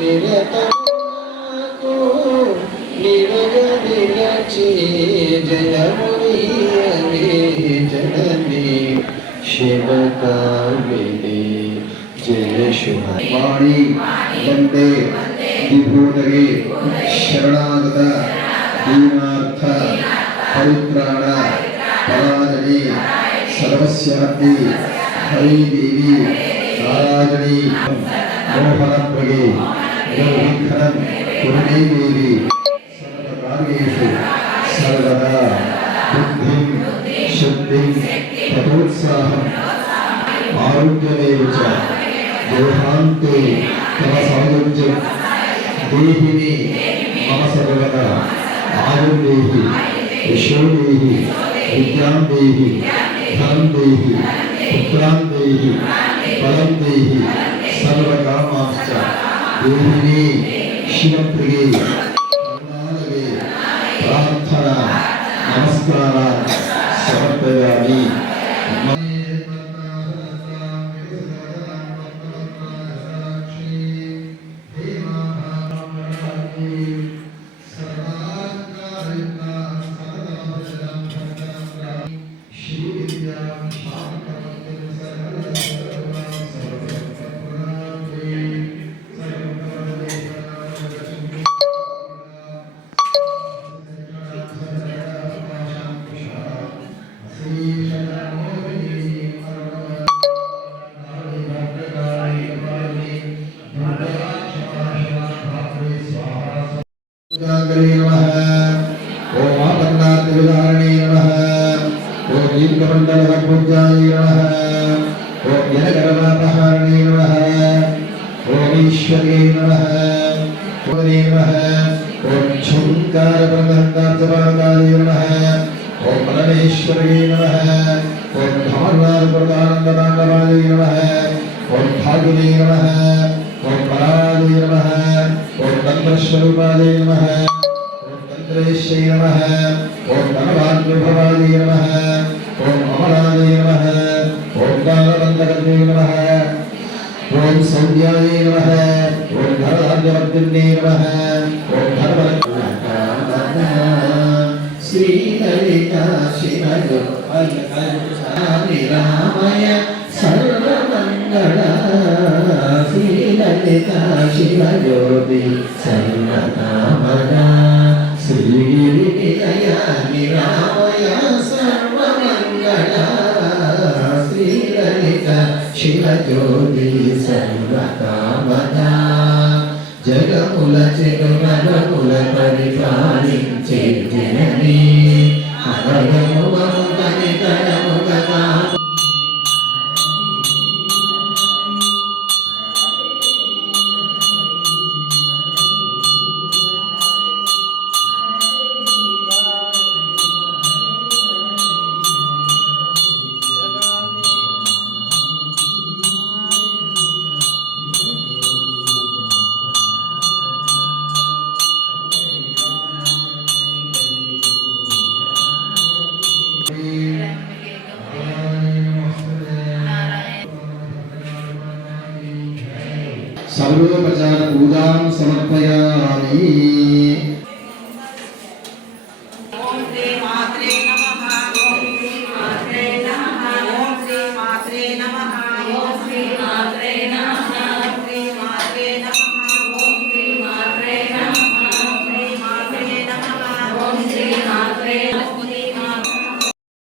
నిరతకు నిరగనిలచి జయమునియని జనని శివకామిని జయ శుభవాణి వందే విభూతగే శరణాగత దీనార్థ పరిత్రాణ పరాజని సర్వస్యార్థి హరి దేవి నారాయణి మోహనప్రగే నిర్విఘ్నం కురుణే దేవి సర్వకార్యేషు సర్వదా బుద్ధిం శక్తిం తపోత్సాహం ఆరోగ్యమేవ చ దేహాంతే తవ సౌజన్యం దేహిని మమ సర్వదా ఆయుర్దేహి యశోదేహి విద్యాం దేహి ధనం దేహి పుత్రాం దేహి బలం దేహి సర్వకామాశ్చ దేహిని శివప్రియే కరుణాలవే ప్రార్థన నమస్కార సమర్పయామి. ओम आपन्नात्रिविधारिणे नमः। ओम दीर्घमण्डलभुजाय नमः। ओम जनगणनापहारिणे नमः। ओम ईश्वरे नमः। ओम नमः। ओम झुंकारप्रदन्तार्थपादाय नमः। ओम परमेश्वरे नमः। ओम धारवारप्रदानन्दताण्डवाय नमः। ओम भागुने नमः। ओम पराय नमः। ओम तन्त्रस्वरूपाय नमः। श्री नमः। ओम धनवान्विभवाय नमः। ओम अमराय नमः। ओम कालबन्धकर्णे नमः। ओम सौद्याय नमः। ओम धनधान्यवर्धिन्ये नमः। ओम धनवरदाय श्री ललिता शिवयो निरामय सर्वमङ्गला श्री ललिता शिवज्योति सर्वकामना श्रीगिरिनिलया निरामय सर्वमङ्गला श्रीललिता शिवज्योति सर्वकामना जगमुल चिरुमलमुल परिपालिंचे जननी अभयमुगं कनिकरमुगता सर्वोपचार पूजां समर्पयामि।